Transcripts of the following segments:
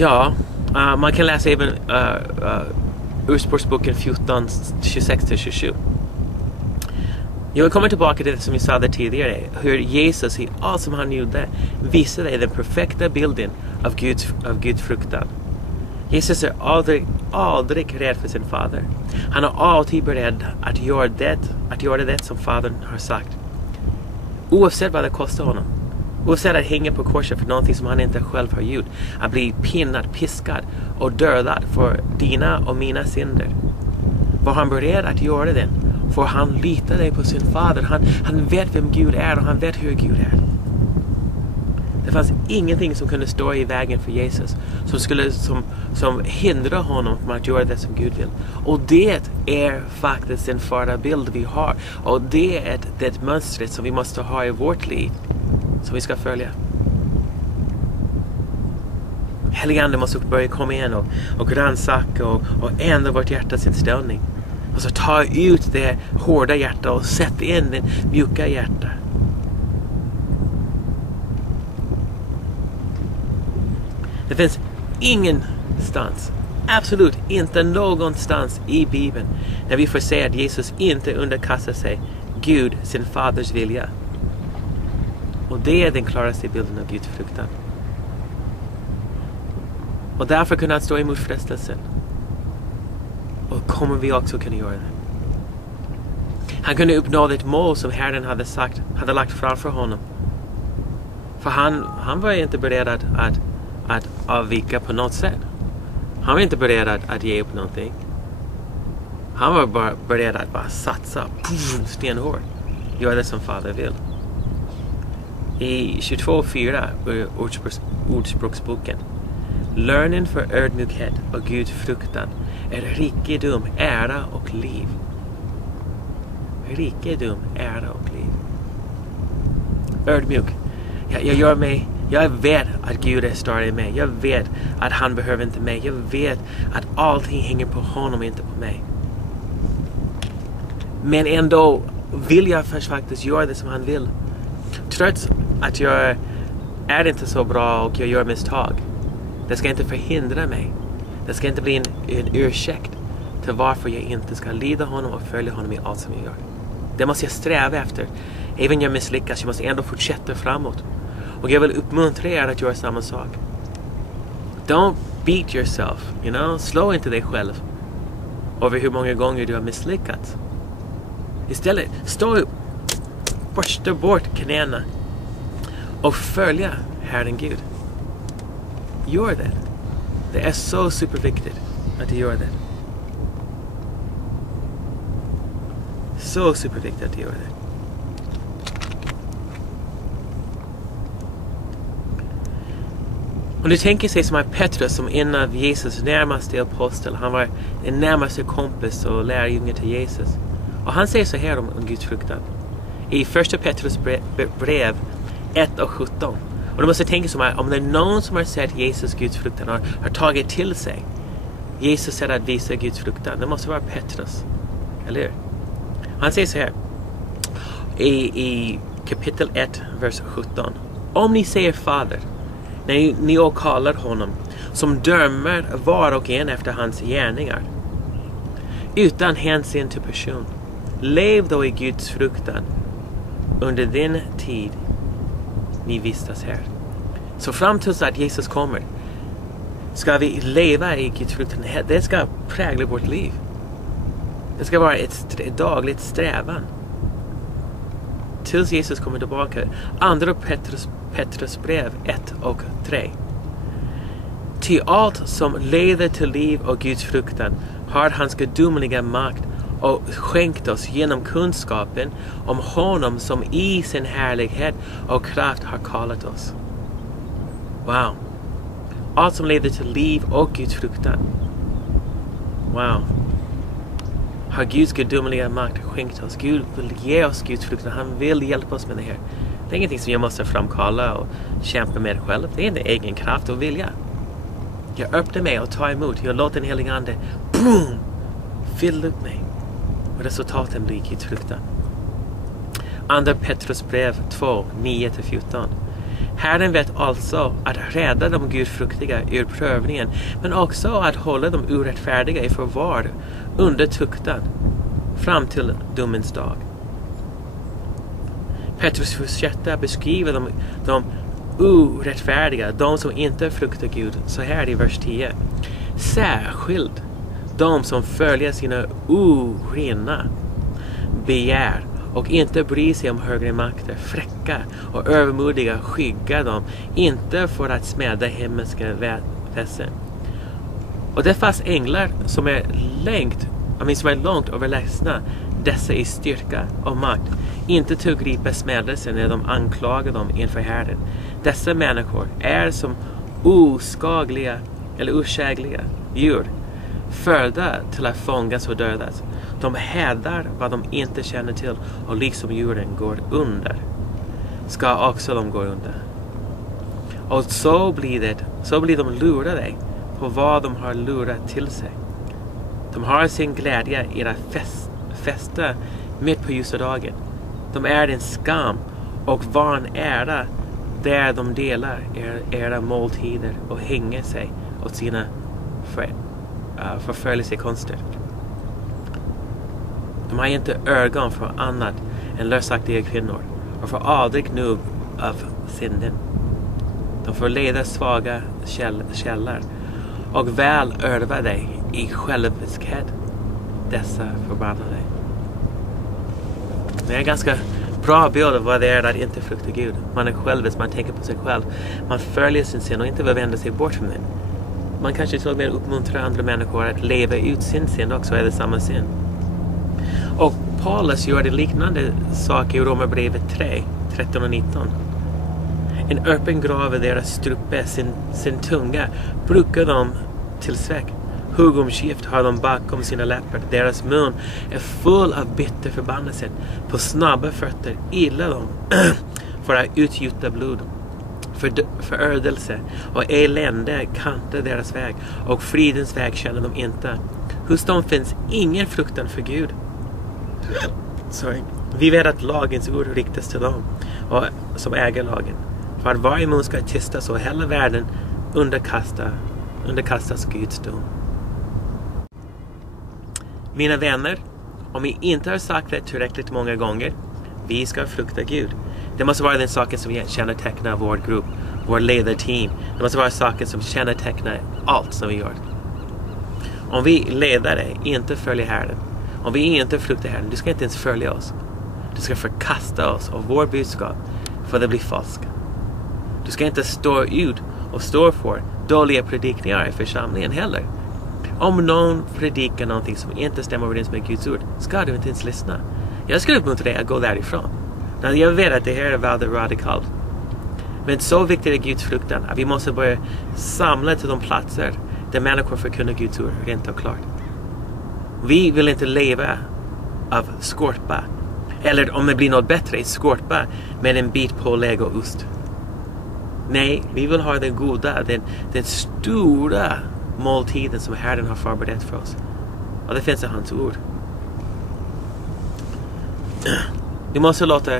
Ja, man kan läsa även Urspråksboken 14, 26-27. Jag vill komma tillbaka till det som vi sa där tidigare. Hur Jesus i allt som han gjorde visade den perfekta bilden av Guds fruktan. Jesus är aldrig rädd för sin fader. Han är alltid beredd att göra det som fadern har sagt. Oavsett vad det kostar honom. Oavsett att hänga på korset för någonting som han inte själv har gjort. Att bli pinnad, piskad och dödad för dina och mina synder. Var han beredd att göra det? För han litade på sin fader. Han vet vem Gud är och han vet hur Gud är. Det fanns ingenting som kunde stå i vägen för Jesus. Som hindrar honom från att göra det som Gud vill. Och det är faktiskt en förebild vi har. Och det är det mönstret som vi måste ha i vårt liv. Som vi ska följa. Heligande måste börja komma in och rannsaka och ändra vårt hjärtas inställning. Och så ta ut det hårda hjärta och sätta in det mjuka hjärta. Det finns ingenstans, absolut inte någonstans i Bibeln där vi får se att Jesus inte underkastar sig Gud, sin faders vilja. Och det är den klaraste bilden av Guds fruktan. Och därför kunde han stå emot frestelsen. Och kommer vi också kunna göra det. Han kunde uppnå det mål som Herren hade lagt framför honom. För han var inte beredd att avvika på något sätt. Han var inte beredd att ge upp någonting. Han var bara beredd att bara satsa stenhårt. Göra det som fader vill. I 22:4 Ordspråksboken. Lönen för ödmjukhet och Guds fruktan är rikedom, ära och liv. Rikedom, ära och liv. Ödmjuk. Jag vet att Gud är större än mig. Jag vet att han behöver inte mig. Jag vet att allting hänger på honom och inte på mig. Men ändå vill jag faktiskt göra det som han vill. Trots att jag är inte så bra och jag gör misstag. Det ska inte förhindra mig. Det ska inte bli en ursäkt till varför jag inte ska lyda honom och följa honom i allt som jag gör. Det måste jag sträva efter. Även om jag misslyckas, jag måste ändå fortsätta framåt. Och jag vill uppmuntra er att göra samma sak. Don't beat yourself, Slå inte dig själv över hur många gånger du har misslyckats. Istället, stå upp, borsta bort knäna och följa Herren Gud. Gör det. Det är så superviktigt att du gör det. Så superviktigt att du gör det. Om du tänker sig som att Petrus, som en av Jesus närmaste apostel, han var en närmaste kompis och lärjunge till Jesus. Och han säger så här om Guds fruktan. I första Petrus brev 1:17. Och du måste tänka som att om det är någon som har sett Jesus Guds fruktan har tagit till sig Jesus sätt att visa Guds fruktan, det måste vara Petrus. Eller hur? Han säger så här i kapitel 1, vers 17. Om ni säger fader, när ni åkallar honom, som dömer var och en efter hans gärningar, utan hänsyn till person, lev då i Guds fruktan under den tid ni vistas här. Så fram tills att Jesus kommer ska vi leva i Guds fruktan. Det ska prägla vårt liv. Det ska vara ett dagligt strävan tills Jesus kommer tillbaka. Andra Petrus brev 1:3. Till allt som leder till liv och Guds fruktan har hans gudomliga makt och skänkt oss genom kunskapen om honom som i sin härlighet och kraft har kallat oss. Wow. Allt som leder till liv och Guds fruktan. Wow. Har Guds gudomliga makt skänkt oss. Gud vill ge oss Guds fruktan. Han vill hjälpa oss med det här. Det är ingenting som jag måste framkalla och kämpa med själv. Det är inte egen kraft och vilja. Jag öppnar mig och tar emot. Jag låter den helige ande boom, fylla upp mig. Och resultaten blir Guds fruktan. Andra Petrus brev 2, 9-14. Herren vet alltså att rädda de gudfruktiga ur prövningen, men också att hålla de orättfärdiga i förvar under tuktan fram till domens dag. Petrus fortsätter beskriva de orättfärdiga, de som inte fruktar Gud, så här i vers 10. Särskilt de som följer sina orena begär och inte bryr sig om högre makter, fräcka och övermodiga skyggar dem, inte för att smäda himmelska väsen. Och det fanns änglar som är långt överlägsna dessa i styrka och makt, inte tillgripa smädelse när de anklagar dem inför Herren. Dessa människor är som oskagliga eller osägliga djur, födda till att fångas och dödas. De hädar vad de inte känner till, och liksom djuren går under, ska också de gå under. Och så blir de lurade på vad de har lurat till sig. De har sin glädje i att festa mitt på ljusa dagen. De är en skam och vanära där de delar era måltider och hänger sig åt sina förföljelsekonster. De har inte ögon för annat än lösaktiga kvinnor och får aldrig nog av synden. De får leda svaga källar och väl övade i själviskhet dessa förbannade. Det är en ganska bra bild av vad det är att inte frukta Gud. Man är självisk, man tänker på sig själv. Man följer sin synd och inte vill vända sig bort från den. Man kanske till och med uppmuntrar andra människor att leva ut sin synd också, är det samma synd. Och Paulus gör det liknande sak i Romarbrevet 3, 13 och 19. En öppen grav i deras strupe, sin tunga brukar de till sväck. Hugomskift har de bakom sina läppar. Deras mun är full av bitter förbannelse. På snabba fötter illa de för att utgjuta blod. Förödelse och elände kantar deras väg, och fridens väg känner de inte. Hos dem finns ingen fruktan för Gud. Vi vet att lagens ord riktas till dem och som äger lagen. För att varje mun ska tystas och hela världen underkastas Guds dom. Mina vänner, om vi inte har sagt det tillräckligt många gånger, vi ska frukta Gud. Det måste vara den saken som kännetecknar vår grupp, vår ledarteam. Det måste vara saken som kännetecknar allt som vi gör. Om vi ledare inte följer Herren, om vi inte fruktar Herren, du ska inte ens följa oss. Du ska förkasta oss och vår budskap, för det blir falskt. Du ska inte stå ut och stå för dåliga predikningar i församlingen heller. Om någon predikar någonting som inte stämmer överens med Guds ord, ska du inte ens lyssna. Jag skulle uppmuntra dig att gå därifrån. Jag vet att det här är väldigt radikalt. Men så viktigt är Guds fruktan att vi måste börja samla till de platser där människor förkunnar Guds ord rent och klart. Vi vill inte leva av skorpa. Eller om det blir något bättre, skorpa med en bit pålägg och ost. Nej, vi vill ha den goda, den stora måltiden som Herren har förberett för oss. Och det finns i hans ord. Du måste låta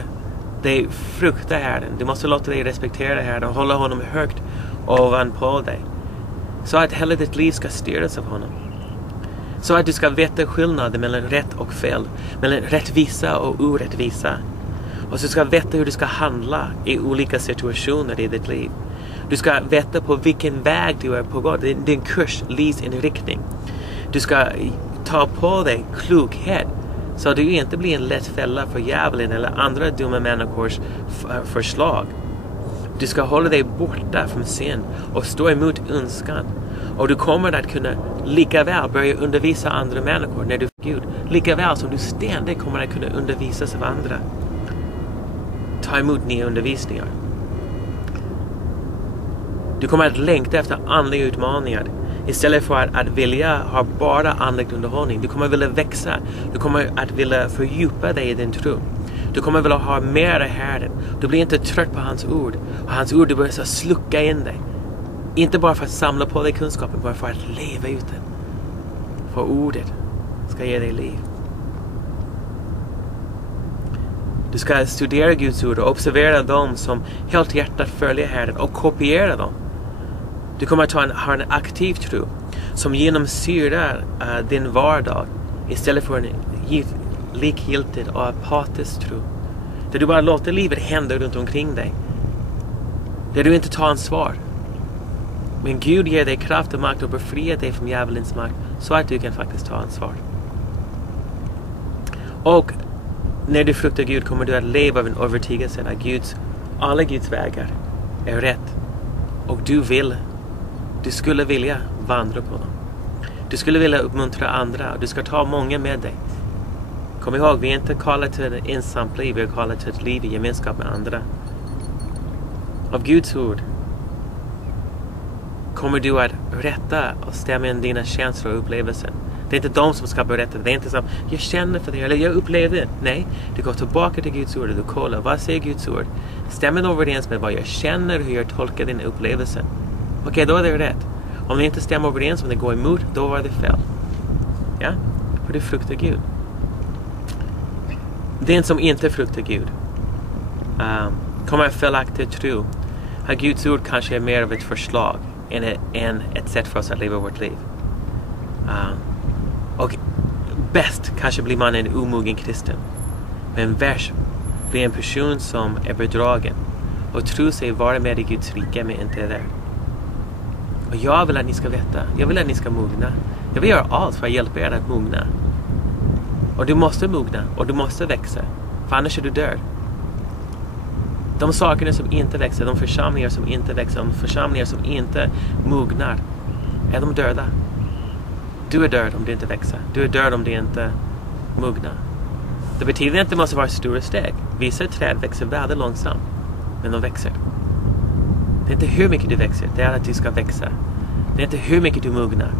dig frukta Herren. Du måste låta dig respektera Herren och hålla honom högt ovanpå dig. Så att hela ditt liv ska styras av honom. Så att du ska veta skillnaden mellan rätt och fel. Mellan rättvisa och orättvisa. Och så ska veta hur du ska handla i olika situationer i ditt liv. Du ska veta på vilken väg du är på gång. Din kurs, livsinriktning. Du ska ta på dig klokhet, så att du inte blir en lätt fälla för djävulen eller andra dumma människors förslag. Du ska hålla dig borta från synd och stå emot önskan. Och du kommer att kunna lika väl börja undervisa andra människor när du är Gud. Lika väl som du ständigt kommer att kunna undervisas av andra. Ta emot nya undervisningar. Du kommer att längta efter andliga utmaningar. Istället för att vilja ha bara andlig underhållning. Du kommer att vilja växa. Du kommer att vilja fördjupa dig i din tro. Du kommer att vilja ha mer Herren. Du blir inte trött på hans ord. Och hans ord, du börjar så slucka in dig. Inte bara för att samla på dig kunskapen, bara för att leva ut den. För ordet ska ge dig liv. Du ska studera Guds ord och observera dem som helt hjärtat följer Herren och kopiera dem. Du kommer att ha en aktiv tro som genomsyrar din vardag istället för en likgiltig och apatisk tro. Där du bara låter livet hända runt omkring dig. Där du inte tar ansvar. Men Gud ger dig kraft och makt och befriar dig från djävulens makt så att du kan faktiskt ta ansvar. Och när du fruktar Gud kommer du att leva av en övertygelse att alla Guds vägar är rätt. Och du skulle vilja vandra på dem. Du skulle vilja uppmuntra andra och du ska ta många med dig. Kom ihåg, vi är inte kallade till ett ensamt liv, vi är kallade till ett liv i gemenskap med andra. Av Guds ord kommer du att rätta och stämma in dina känslor och upplevelser. Det är inte de som ska berätta. Det är inte som, jag känner för det eller jag upplevde det. Nej, du går tillbaka till Guds ord och du kollar, vad säger Guds ord? Stämmer det överens med vad jag känner, hur jag tolkar din upplevelse? Okej, då är det rätt. Om det inte stämmer överens, om det går emot, då var det fel. Ja? För du fruktar Gud. Den som inte fruktar Gud kommer att felaktigt tro att Guds ord kanske är mer av ett förslag än ett sätt för oss att leva vårt liv. Och bäst kanske blir man en omogen kristen. Men värst blir en person som är bedragen och tror sig vara med i Guds rike men inte är där. Och jag vill att ni ska veta. Jag vill att ni ska mogna. Jag vill göra allt för att hjälpa er att mogna. Och du måste mogna och du måste växa. För annars är du död. De sakerna som inte växer, de församlingar som inte växer, de församlingar som inte mognar, är de döda. Du är död om du inte växer. Du är död om du inte mognar. Det betyder inte att det måste vara stora steg. Vissa träd växer väldigt långsamt, men de växer. Det är inte hur mycket du växer, det är att du ska växa. Det är inte hur mycket du mognar,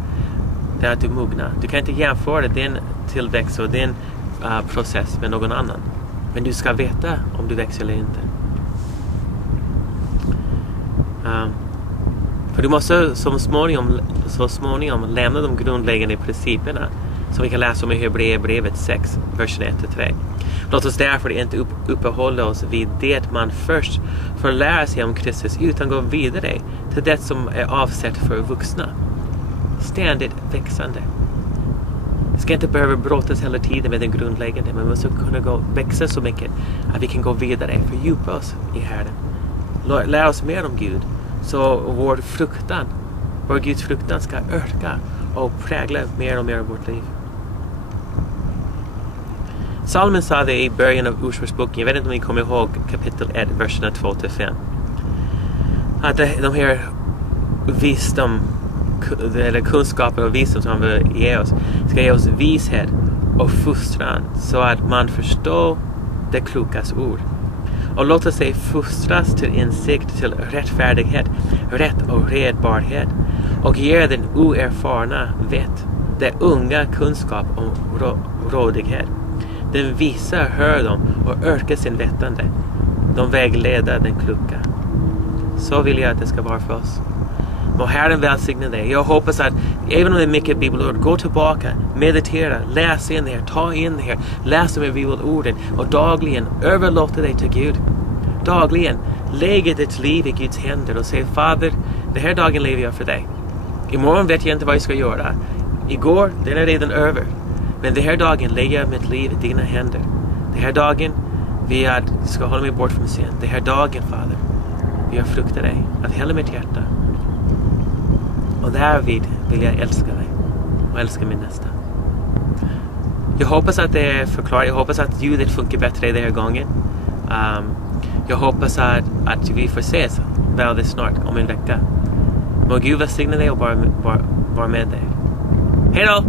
det är att du mognar. Du kan inte jämföra din tillväxt och din process med någon annan. Men du ska veta om du växer eller inte. För du måste så småningom lämna de grundläggande principerna som vi kan läsa om i Hebreerbrevet 6, versen 1-3. Låt oss därför inte uppehålla oss vid det man först får lära sig om Kristus utan gå vidare till det som är avsett för vuxna. Ständigt växande. Vi ska inte behöva brottas hela tiden med den grundläggande, men vi måste kunna växa så mycket att vi kan gå vidare, fördjupa oss i Herren. Lära oss mer om Gud. Så vår Guds fruktan ska öka och prägla mer och mer av vårt liv. Salmen sa det i början av Ordspråksboken. Jag vet inte om ni kommer ihåg kapitel 1, verserna 2-5. Att de här visdom, eller kunskaper och visdom som han vill ge oss, ska ge oss vishet och fostran så att man förstår det klokas ord. Och låta sig fostras till insikt, till rättfärdighet, rätt och redbarhet. Och ger den oerfarna vett, det unga kunskap och rådighet. Den visa hör dem och ökar sin vettande. De vägleder den kloka. Så vill jag att det ska vara för oss. Må Herren välsigna dig. Jag hoppas att även om det är mycket bibelord, gå tillbaka, meditera, läs in det här, ta in det här, läs de här bibelorden och dagligen överlåta dig till Gud. Dagligen lägga ditt liv i Guds händer och säga: Fader, den här dagen lever jag för dig. Imorgon vet jag inte vad jag ska göra. Igår, den är redan över. Men den här dagen lägger jag mitt liv i dina händer. Den här dagen vill jag att du ska hålla mig bort från synd. Den här dagen, Fader, vill jag frukta dig av hela mitt hjärta. Och därvid vill jag älska dig och älska min nästa. Jag hoppas att det är förklarat. Jag hoppas att ljudet funkar bättre den här gången. Jag hoppas att vi får ses väldigt snart, om en vecka. Må Gud välsigna dig och vara med dig. Hej då!